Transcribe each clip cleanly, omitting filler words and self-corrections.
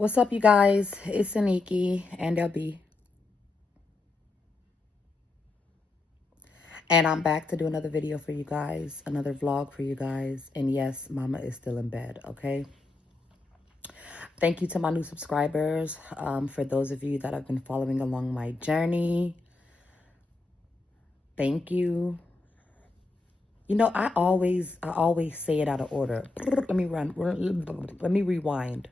What's up, you guys? It's Aniki and LB, and I'm back to do another video for you guys, another vlog for you guys. And yes, Mama is still in bed, okay? Thank you to my new subscribers. For those of you that have been following along my journey, thank you. You know, I always say it out of order. Let me rewind.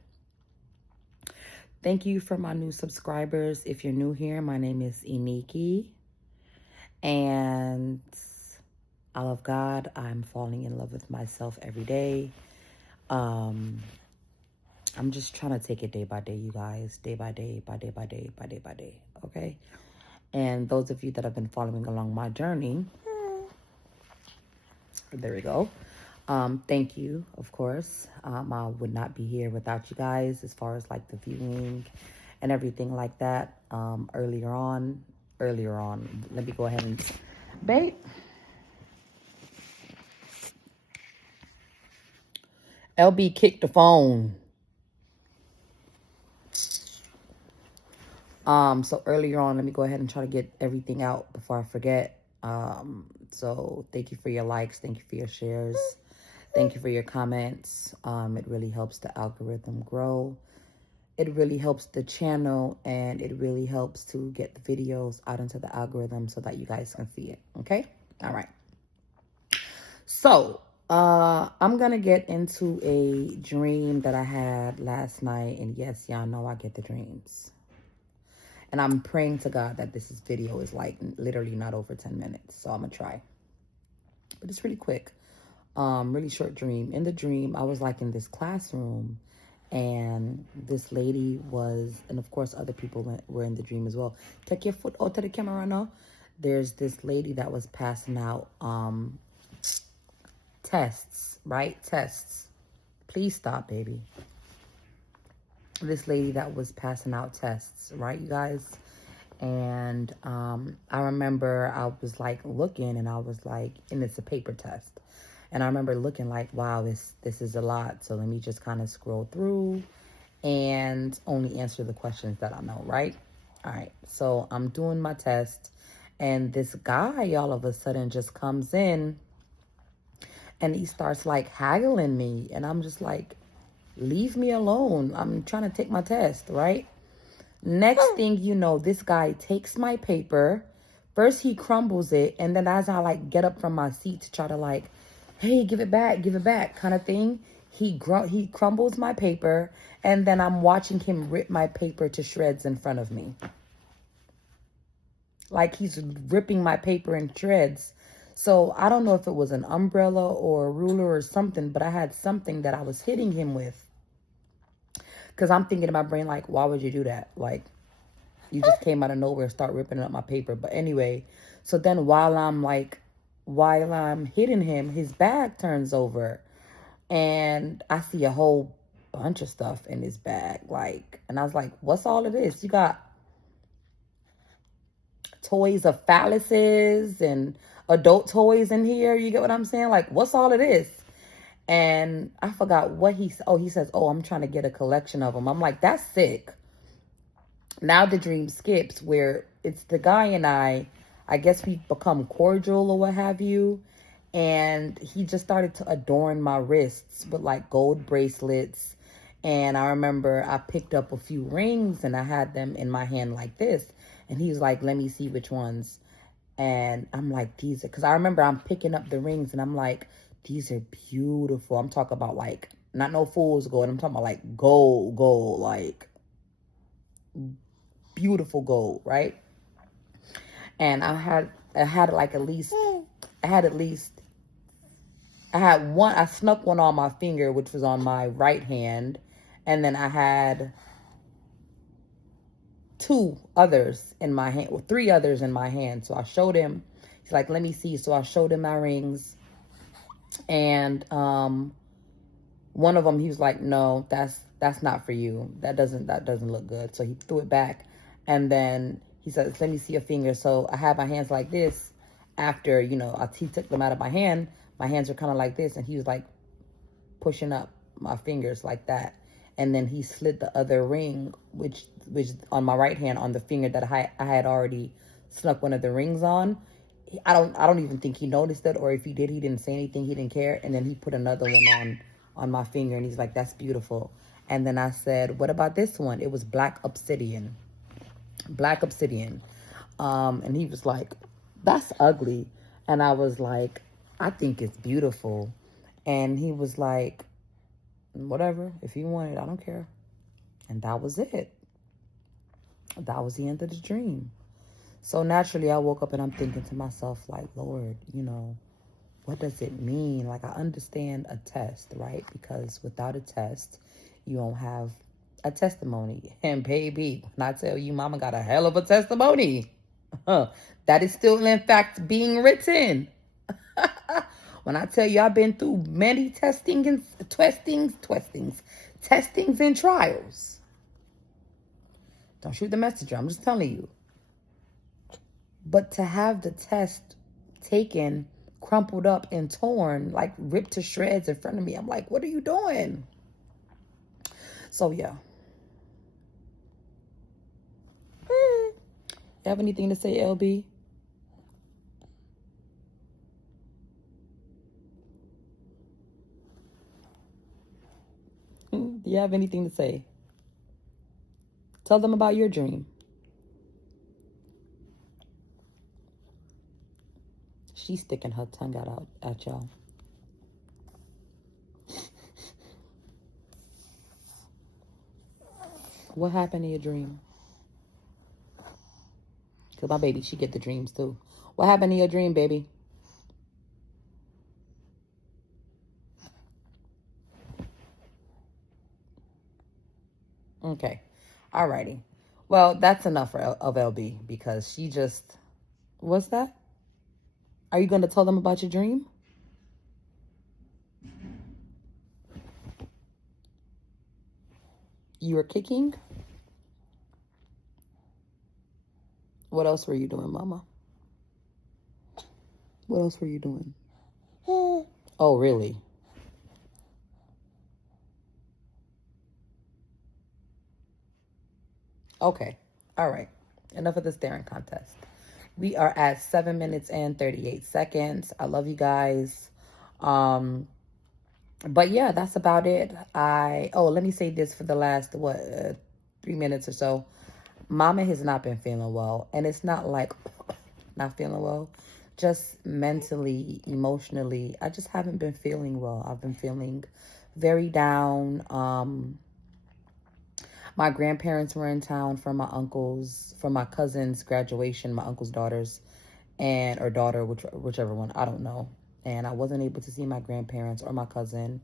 Thank you for my new subscribers. If you're new here, my name is Iniki. And I love God. I'm falling in love with myself every day. I'm just trying to take it day by day, you guys. Day by day, by day by day, by day by day. Okay? And those of you that have been following along my journey, there we go. Thank you, of course. I would not be here without you guys as far as like the viewing and everything like that. Earlier on, let me go ahead and, babe. LB kicked the phone. So earlier on, let me go ahead and try to get everything out before I forget. So thank you for your likes. Thank you for your shares. Thank you for your comments. It really helps the algorithm grow. It really helps the channel, and it really helps to get the videos out into the algorithm so that you guys can see it. Okay? All right. So, I'm going to get into a dream that I had last night. And yes, y'all know I get the dreams. And I'm praying to God that this video is like literally not over 10 minutes. So I'm going to try. But it's really quick. Really short dream. In the dream, I was like in this classroom. And this lady was, and of course other people were in the dream as well. Take your foot out to the camera now. There's this lady that was passing out tests, right? Tests. Please stop, baby. This lady that was passing out tests, right, you guys? And I remember I was like looking, and I was like, and it's a paper test. And I remember looking like, wow, this is a lot. So let me just kind of scroll through and only answer the questions that I know, right? All right. So I'm doing my test, and this guy all of a sudden just comes in, and he starts like haggling me. And I'm just like, leave me alone. I'm trying to take my test, right? Next thing you know, this guy takes my paper. First he crumbles it, and then as I like get up from my seat to try to like, hey, give it back kind of thing, he crumbles my paper, and then I'm watching him rip my paper to shreds in front of me. Like he's ripping my paper in shreds. So I don't know if it was an umbrella or a ruler or something, but I had something that I was hitting him with. Because I'm thinking in my brain, like, why would you do that? Like, you just came out of nowhere and start ripping up my paper. But anyway, so then while I'm hitting him, his bag turns over, and I see a whole bunch of stuff in his bag. Like, and I was like, what's all of this? You got toys of phalluses and adult toys in here. You get what I'm saying? Like, what's all of this? And I forgot what he says, oh, I'm trying to get a collection of them. I'm like, that's sick. Now the dream skips where it's the guy and I guess we become cordial or what have you. And he just started to adorn my wrists with like gold bracelets. And I remember I picked up a few rings and I had them in my hand like this. And he was like, let me see which ones. And I'm like, these are, because I remember I'm picking up the rings and I'm like, these are beautiful. I'm talking about like, not no fool's gold. I'm talking about like gold, like beautiful gold, right? And I had one, I snuck one on my finger, which was on my right hand. And then I had two others in my hand, or three others in my hand. So I showed him, he's like, let me see. So I showed him my rings. And one of them, he was like, no, that's not for you. That doesn't look good. So he threw it back. And then he says, let me see your fingers. So I had my hands like this. After, you know, he took them out of my hand. My hands were kind of like this. And he was like pushing up my fingers like that. and then he slid the other ring, which on my right hand, on the finger that I had already snuck one of the rings on. I don't even think he noticed it, or if he did, he didn't say anything. He didn't care. And then he put another one on my finger, and he's like, "That's beautiful." And then I said, "What about this one?" It was black obsidian. Black obsidian. And he was like, "That's ugly." And I was like, "I think it's beautiful." And he was like, "Whatever, if you want it, I don't care." And that was it. That was the end of the dream. So naturally, I woke up and I'm thinking to myself, like, Lord, what does it mean? Like, I understand a test, right? Because without a test, you don't have a testimony. And baby, when I tell you, mama got a hell of a testimony, that is still, in fact, being written. When I tell you, I've been through many testings and trials. Don't shoot the messenger. I'm just telling you. But to have the test taken, crumpled up and torn, like ripped to shreds in front of me, I'm like, what are you doing? So, yeah. You have anything to say, LB? Do you have anything to say? Tell them about your dream. She's sticking her tongue out at y'all. What happened in your dream? Because my baby, she get the dreams too. What happened in your dream, baby? Okay. Alrighty. Well, that's enough of LB, because she just... What's that? Are you going to tell them about your dream? You were kicking? What else were you doing, mama? What else were you doing? Oh, really? Okay. All right. Enough of the staring contest. We are at 7 minutes and 38 seconds. I love you guys. But yeah, that's about it. Let me say this for the last, 3 minutes or so. Mama has not been feeling well. And it's not like not feeling well. Just mentally, emotionally, I just haven't been feeling well. I've been feeling very down. My grandparents were in town for my cousin's graduation, my uncle's daughters, or daughter, whichever one, I don't know. And I wasn't able to see my grandparents or my cousin.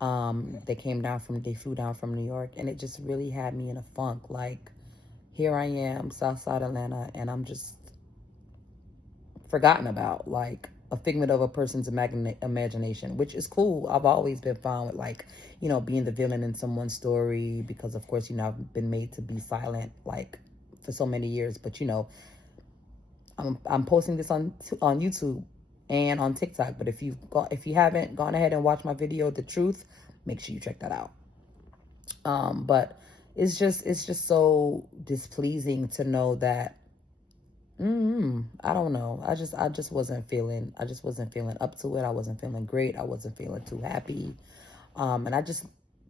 They flew down from New York, and it just really had me in a funk. Like, here I am, Southside Atlanta, and I'm just forgotten about, like a figment of a person's imagination, which is cool. I've always been fine with, like, being the villain in someone's story, because of course, I've been made to be silent, like, for so many years. But I'm posting this on YouTube and on TikTok. But if you haven't gone ahead and watched my video, The Truth, make sure you check that out. But it's just so displeasing to know that I don't know. I just wasn't feeling up to it. I wasn't feeling great. I wasn't feeling too happy. And I just,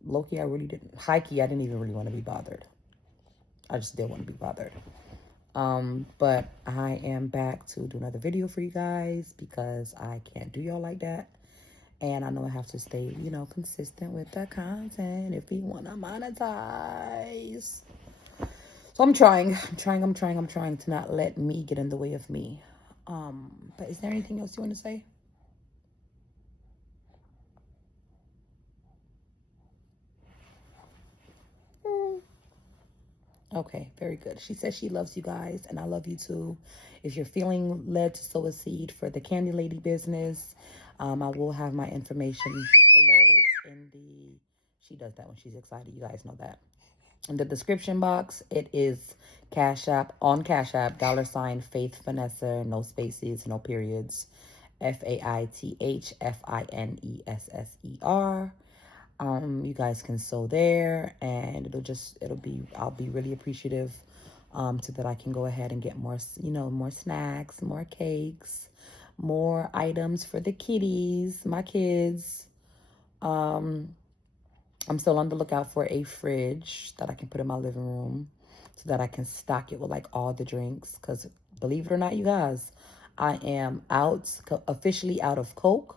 low-key, I really didn't, high-key, I didn't even really want to be bothered. I just didn't want to be bothered. But I am back to do another video for you guys, because I can't do y'all like that. And I know I have to stay, consistent with the content if we want to monetize. So I'm trying to not let me get in the way of me. But is there anything else you want to say? Okay, very good. She says she loves you guys, and I love you too. If you're feeling led to sow a seed for the Candy Lady business, I will have my information below in the... She does that when she's excited. You guys know that. In the description box, it is Cashapp, on Cashapp, $FaithFinesser, no spaces, no periods, FaithFinesser. You guys can sew there, and I'll be really appreciative, so that I can go ahead and get more, more snacks, more cakes, more items for the kitties, my kids. I'm still on the lookout for a fridge that I can put in my living room so that I can stock it with like all the drinks. Because believe it or not, you guys, I am officially out of Coke.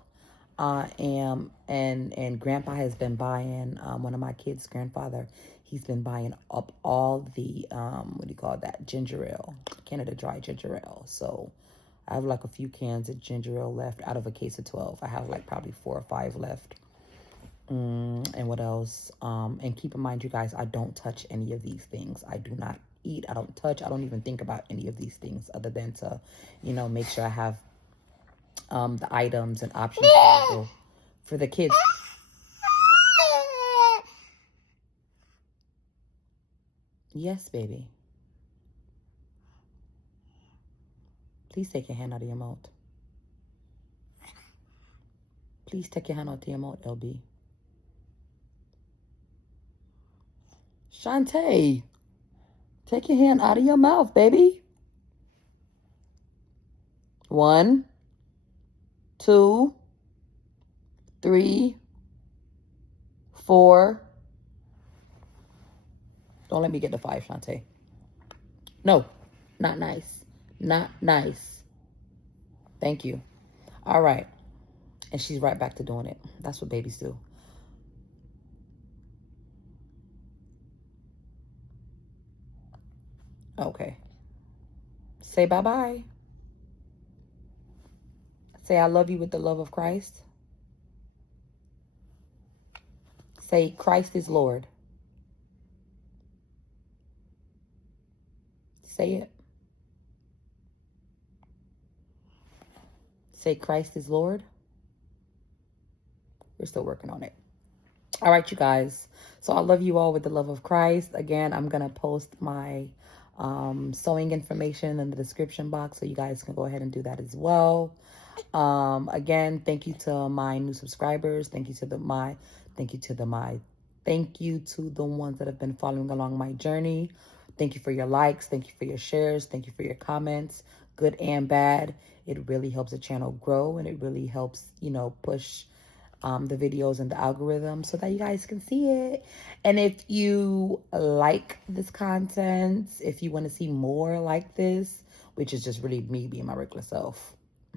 I am, and Grandpa has been buying, one of my kids' grandfather, he's been buying up all the, what do you call that? Ginger ale, Canada Dry ginger ale. So I have like a few cans of ginger ale left out of a case of 12. I have like probably 4 or 5 left. And what else? And keep in mind, you guys, I don't touch any of these things. I do not eat. I don't touch. I don't even think about any of these things other than to, make sure I have the items and options available for the kids. Yes, baby. Please take your hand out of your mouth. Please take your hand out of your mouth, LB. Shantae, take your hand out of your mouth, baby. 1, 2, 3, 4. Don't let me get to 5, Shantae. No, not nice. Not nice. Thank you. All right. And she's right back to doing it. That's what babies do. Okay. Say bye-bye. Say I love you with the love of Christ. Say Christ is Lord. Say it. Say Christ is Lord. We're still working on it. All right, you guys. So I love you all with the love of Christ. Again, I'm going to post my sewing information in the description box so you guys can go ahead and do that as well. Again, thank you to my new subscribers. Thank you to the ones that have been following along my journey. Thank you for your likes. Thank you for your shares. Thank you for your comments, good and bad. It really helps the channel grow, and it really helps, push the videos and the algorithm so that you guys can see it. And if you like this content, if you want to see more like this, which is just really me being my regular self,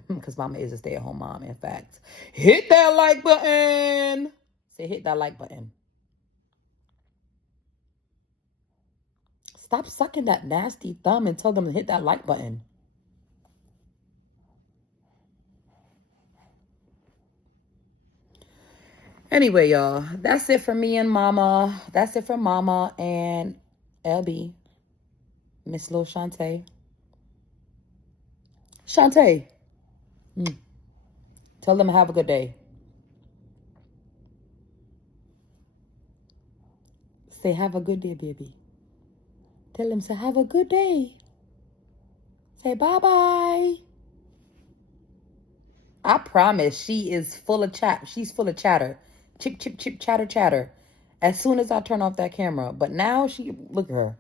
because mama is a stay-at-home mom, in fact, hit that like button. Say hit that like button. Stop sucking that nasty thumb and tell them to hit that like button. Anyway, y'all, that's it for me and Mama. That's it for Mama and LB. Miss Lil Shantae. Shantae. Tell them to have a good day. Say have a good day, baby. Tell them to have a good day. Say bye-bye. I promise she is full of chat. She's full of chatter. Chip, chip, chip, chatter, chatter. As soon as I turn off that camera. But now look at her.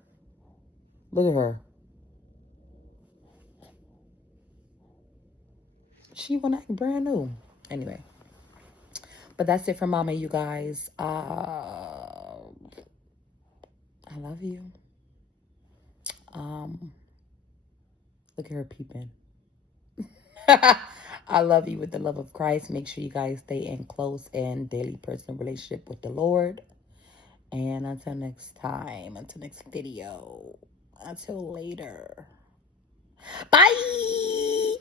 Look at her. She wanna act brand new. Anyway. But that's it for Mama, you guys. I love you. Look at her peeping. I love you with the love of Christ. Make sure you guys stay in close and daily personal relationship with the Lord. And until next time, until next video, until later. Bye!